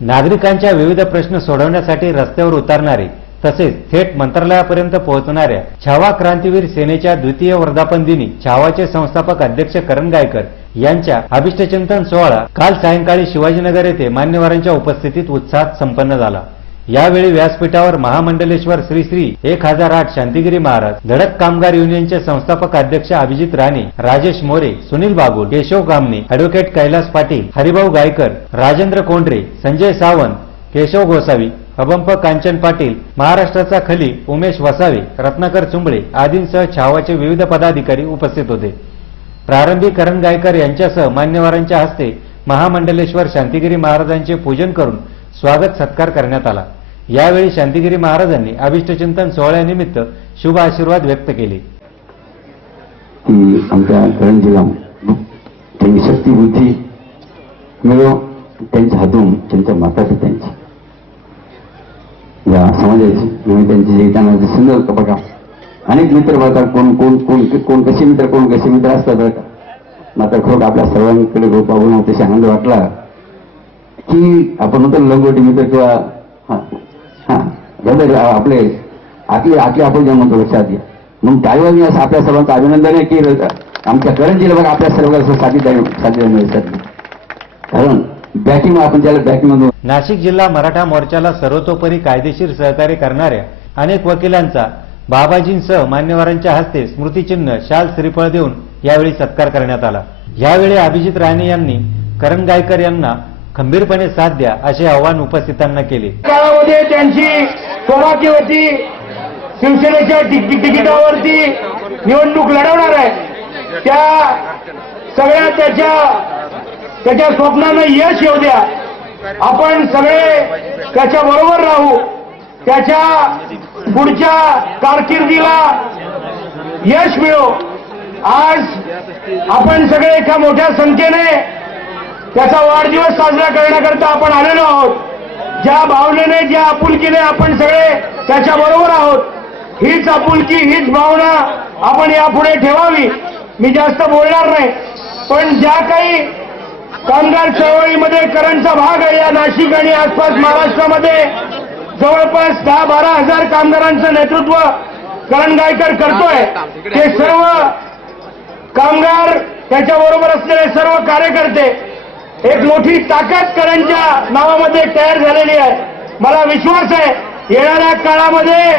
नागरिकांच्या विविध प्रश्न सोडवण्यासाठी रस्त्यावर उतरणारे तसेच थेट मंत्रालयापर्यंत पोहोचणाऱ्या छावा क्रांतीवीर सेनेच्या द्वितीय वर्धापन दिनी छावाचे संस्थापक अध्यक्ष करण गायकर यांच्या अभिष्टचिंतन सोहळा काल सायंकाळी शिवाजीनगर येथे मान्यवरांच्या उपस्थितीत उत्साहात संपन्न झाला। यावेळी व्यासपीठावर महामंडलेश्वर श्री श्री 1008 शांतिगिरी महाराज, धडक कामगार युनियनचे संस्थापक अध्यक्ष अभिजित राणे, राजेश मोरे, सुनील बागुल, केशव गामणे, ॲडव्होकेट कैलास पाटील, हरिभाऊ गायकर, राजेंद्र कोंढरे, संजय सावंत, केशव गोसावी, हबंप कांचन पाटील, महाराष्ट्राचा खली उमेश वसावे, रत्नाकर चुंबळे आदींसह छावाचे विविध पदाधिकारी उपस्थित होते। प्रारंभी करण गायकर यांच्यासह मान्यवरांच्या हस्ते महामंडलेश्वर शांतिगिरी महाराजांचे पूजन करून स्वागत सत्कार करण्यात आला। यावेळी शांतिगिरी महाराजांनी अभिष्टचिंतन सोहळ्यानिमित्त शुभ आशीर्वाद व्यक्त केले। आमच्या करणजीला त्यांनी शक्ती बुद्धी मिळो, त्यांच्या हातून त्यांच्या मातापित्यांची या समाजाची त्यांची जैतानाची सुंदर बघा। अनेक मित्र बघा, कोण कोण कोण कोण कसे मित्र, कोण कसे मित्र असतात बघा। मात्र खरोखर आपल्या सर्वांकडे पाहून अतिशय आनंद वाटला की आपण होतो लंगोटी मित्र किंवा आपले आखली आपण जे म्हणतो लक्षात घ्या। मग त्यावेळी मी असं आपल्या सर्वांचं अभिनंदन आहे की आमच्या करणजीला बघा आपल्या सर्व साथीदार कारण बॅकिंग आपण त्याला बॅकिंग म्हणतो। नाशिक जिल्हा मराठा मोर्चाला सर्वतोपरी कायदेशीर सहकार्य करणाऱ्या अनेक वकिलांचा बाबाजींसह मान्यवरांच्या हस्ते स्मृतिचिन्ह, शाल, श्रीफळ देऊन यावेळी सत्कार करण्यात आला। यावेळी अभिजित राणे यांनी करण गायकर यांना खंबीरपणे साथ द्या असे आवाहन उपस्थितांना केले। काळामध्ये त्यांची सौभाग्य होती, शिवसेनेच्या तिकिटावरती निवडणूक लढवणार आहे। त्या सगळ्या त्याच्या स्वप्नांना यश येऊ द्या। आपण सगळे त्याच्या बरोबर राहू, त्याच्या पुढच्या कारकिर्दीला यश मिळो। आज आपण सगळे एका मोठ्या संख्येने त्याचा वाढदिवस साजरा करण्याकरता आपण आलेलो आहोत। ज्या भावनेने, ज्या आपुलकीने आपण सगळे त्याच्या बरोबर आहोत, हीच आपुलकी, हीच भावना आपण यापुढे ठेवावी। मी जास्त बोलणार नाही, पण ज्या काही कामगार चळवळीमध्ये करणचा भाग आहे, या नाशिक आणि आसपास महाराष्ट्रामध्ये जवळपास 10-12 हजार कामगारांचं नेतृत्व करण गायकर करतोय। ते सर्व कामगार, त्याच्याबरोबर असलेले सर्व कार्यकर्ते, एक मोठी ताकद करणच्या नावामध्ये तयार झालेली आहे। मला विश्वास आहे येणाऱ्या काळामध्ये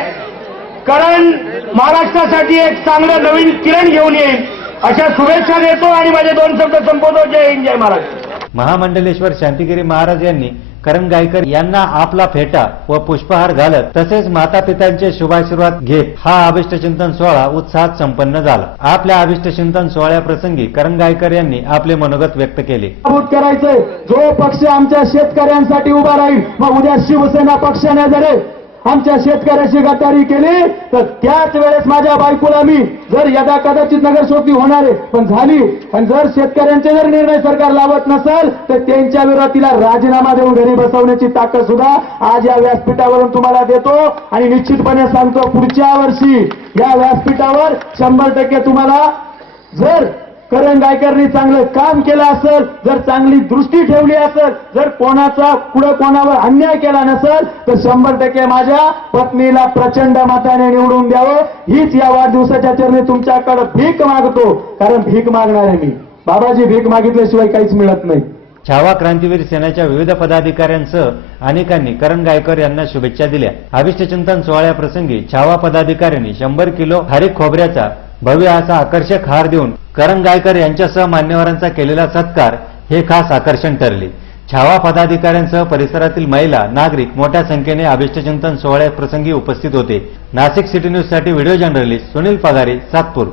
करण महाराष्ट्रासाठी एक चांगलं नवीन किरण घेऊन येईल, अशा शुभेच्छा देतो आणि माझे 2 शब्द संपवतो। जय हिंद, जय महाराष्ट्र। महामंडलेश्वर शांतिगिरी महाराज यांनी करण गायकर यांना आपला फेटा व पुष्पहार घालत तसेच मातापित्यांचे शुभाशीर्वाद घेत हा अभिष्टचिंतन सोहळा उत्साहात संपन्न झाला। आपल्या अभिष्टचिंतन सोहळ्याप्रसंगी करण गायकर यांनी आपले मनोगत व्यक्त केले। करायचंय, जो पक्ष आमच्या शेतकऱ्यांसाठी उभा राहील, मग उद्या शिवसेना पक्षाने जर आमच्या शेतकऱ्याची गद्दारी केली तर त्याच वेळेस माझ्या बायकोला मी जर यदा कदाचित नगरसेवकी होणार आहे पण झाली, पण जर शेतकऱ्यांचे जर निर्णय सरकार लावत नसेल तर त्यांच्या विरोधात तिला राजीनामा देऊन घरी बसवण्याची ताकद सुद्धा आज या व्यासपीठावरून तुम्हाला देतो। आणि निश्चितपणे सांगतो, पुढच्या वर्षी या व्यासपीठावर 100% तुम्हाला जर करण गायकरनी चांगलं काम केलं असेल, जर चांगली दृष्टी ठेवली असेल, जर कोणाचा पुढे कोणावर अन्याय केला नसेल तर 100% माझ्या पत्नीला प्रचंड मताने निवडून द्यावं, हीच या वाढदिवसाच्या चरणी तुमच्याकडे भीक मागतो। कारण भीक मागणार आहे मी, बाबाजी भीक मागितल्याशिवाय काहीच मिळत नाही। छावा क्रांतीवीर सेनेच्या विविध पदाधिकाऱ्यांसह अनेकांनी करण गायकर यांना शुभेच्छा दिल्या। अभिष्टचिंतन सोहळ्याप्रसंगी छावा पदाधिकाऱ्यांनी 100 किलो खारीक खोबऱ्याचा भव्य असा आकर्षक हार देऊन करण गायकर यांच्यासह मान्यवरांचा केलेला सत्कार हे खास आकर्षण ठरले। छावा पदाधिकाऱ्यांसह परिसरातील महिला, नागरिक मोठ्या संख्येने अभिष्टचिंतन सोहळ्याप्रसंगी उपस्थित होते। नाशिक सिटी न्यूज साठी व्हिडिओ जर्नलिस्ट सुनील पगारे, सातपूर।